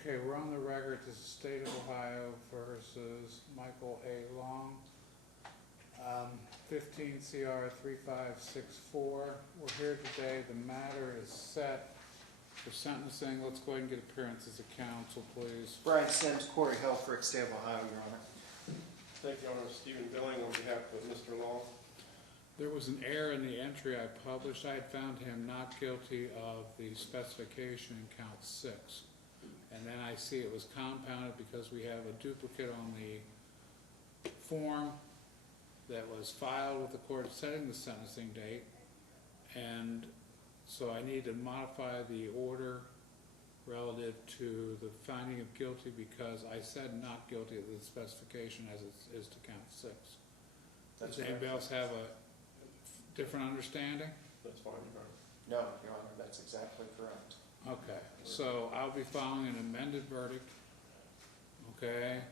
Okay, we're on the record. This is State of Ohio versus Michael A. Long. 15 CR 3564. We're here today. The matter is set for sentencing. Let's go ahead and get appearances of counsel, please. Brian Sims, Corey Helfrich, State of Ohio, Your Honor. Thank you, Your Honor. Stephen Billing on behalf of Mr. Long. There was an error in the entry I published. I had found him not guilty of the specification in count 6. And then I see it was compounded because we have a duplicate on the form that was filed with the court setting the sentencing date. And so I need to modify the order relative to the finding of guilty because I said not guilty of the specification as it is to count 6. Does anybody else have a different understanding? That's fine, Your Honor. No, Your Honor, that's exactly correct. Okay, so I'll be filing an amended verdict. Okay,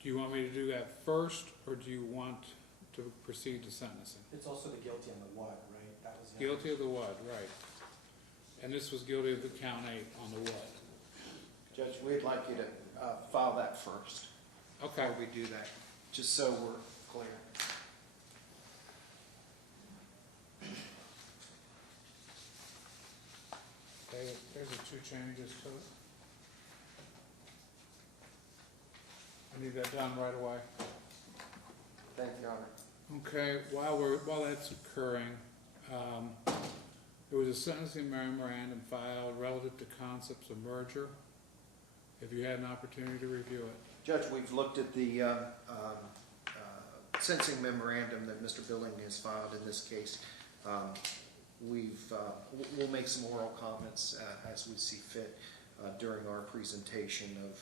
do you want me to do that first, or do you want to proceed to sentencing? It's also the guilty on the what, right? That was the Guilty of the what, right. And this was guilty of the count 8 on the what. Judge, we'd like you to file that first. Okay. Before we do that, just so we're clear. Okay, there's the 2 changes to it. I need that done right away. Thank you, Your Honor. Okay, while that's occurring, there was a sentencing memorandum filed relative to concepts of merger. Have you had an opportunity to review it? Judge, we've looked at the sentencing memorandum that Mr. Billing has filed in this case. We'll make some oral comments as we see fit during our presentation of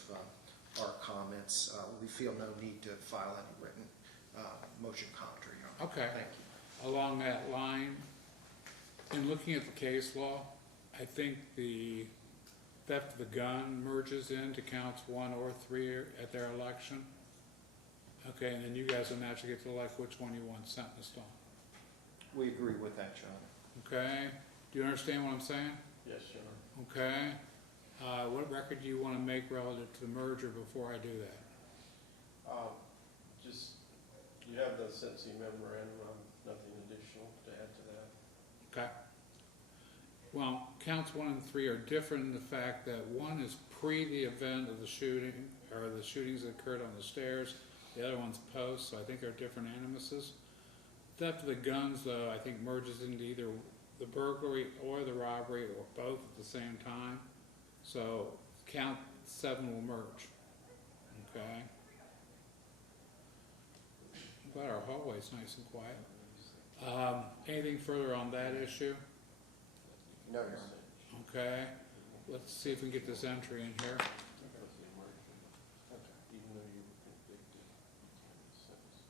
our comments. We feel no need to file any written motion contra, Your Honor. Okay. Thank you. Along that line, in looking at the case law, I think the theft of the gun merges into counts 1 or 3 at their election. Okay, and then you guys will naturally get to elect which one you want sentenced on. We agree with that, Your Honor. Okay, do you understand what I'm saying? Yes, Your Honor. Okay, what record do you want to make relative to the merger before I do that? Just, you have the sentencing memorandum. Nothing additional to add to that. Okay. Well, counts 1 and 3 are different in the fact that 1 is pre the event of the shooting, or the shootings that occurred on the stairs. The other one's post, so I think they're different animuses. Theft of the guns, though, I think merges into either the burglary or the robbery, or both at the same time. So count 7 will merge. Okay. I'm glad our hallway's nice and quiet. Anything further on that issue? No, Your Honor. Okay. Let's see if we can get this entry in here. Even though you were convicted, you can't sentence.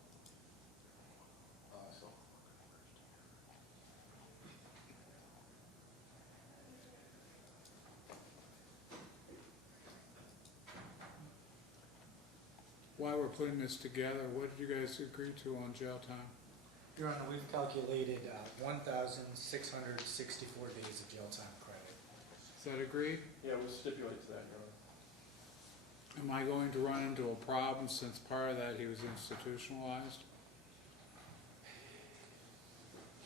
While we're putting this together, what did you guys agree to on jail time? Your Honor, we've calculated 1,664 days of jail time credit. Is that agreed? Yeah, we'll stipulate to that, Your Honor. Am I going to run into a problem since part of that he was institutionalized?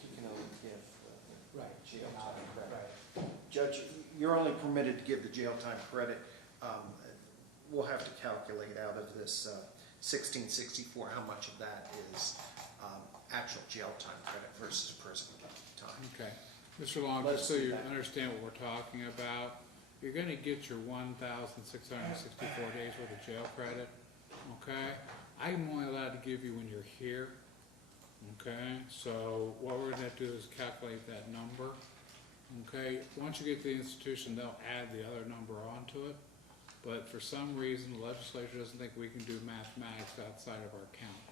You can only give Right. jail time credit. Right. Judge, you're only permitted to give the jail time credit. We'll have to calculate out of this 1664 how much of that is actual jail time credit versus prison time. Okay. Mr. Long, Let's just so do you that. understand what we're talking about, you're going to get your 1,664 days worth of jail credit. Okay? I'm only allowed to give you when you're here. Okay? So what we're going to have to do is calculate that number. Okay? Once you get to the institution, they'll add the other number onto it. But for some reason, the legislature doesn't think we can do mathematics outside of our county.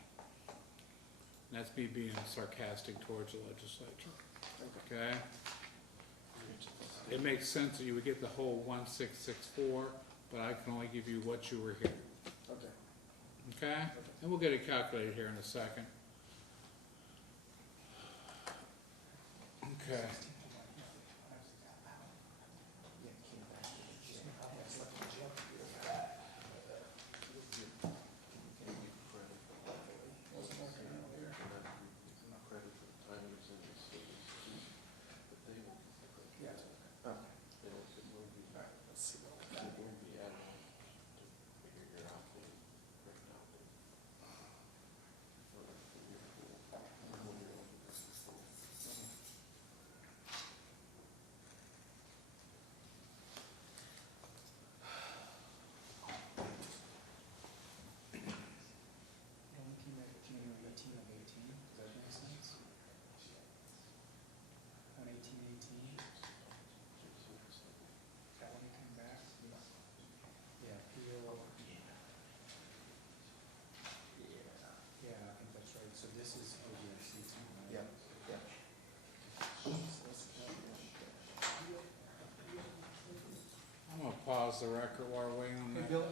And that's me being sarcastic towards the legislature. Okay? It makes sense that you would get the whole 1,664, but I can only give you what you were here. Okay. Okay? And we'll get it calculated here in a second. Okay. pause the record while we're waiting on Hey, that. Bill,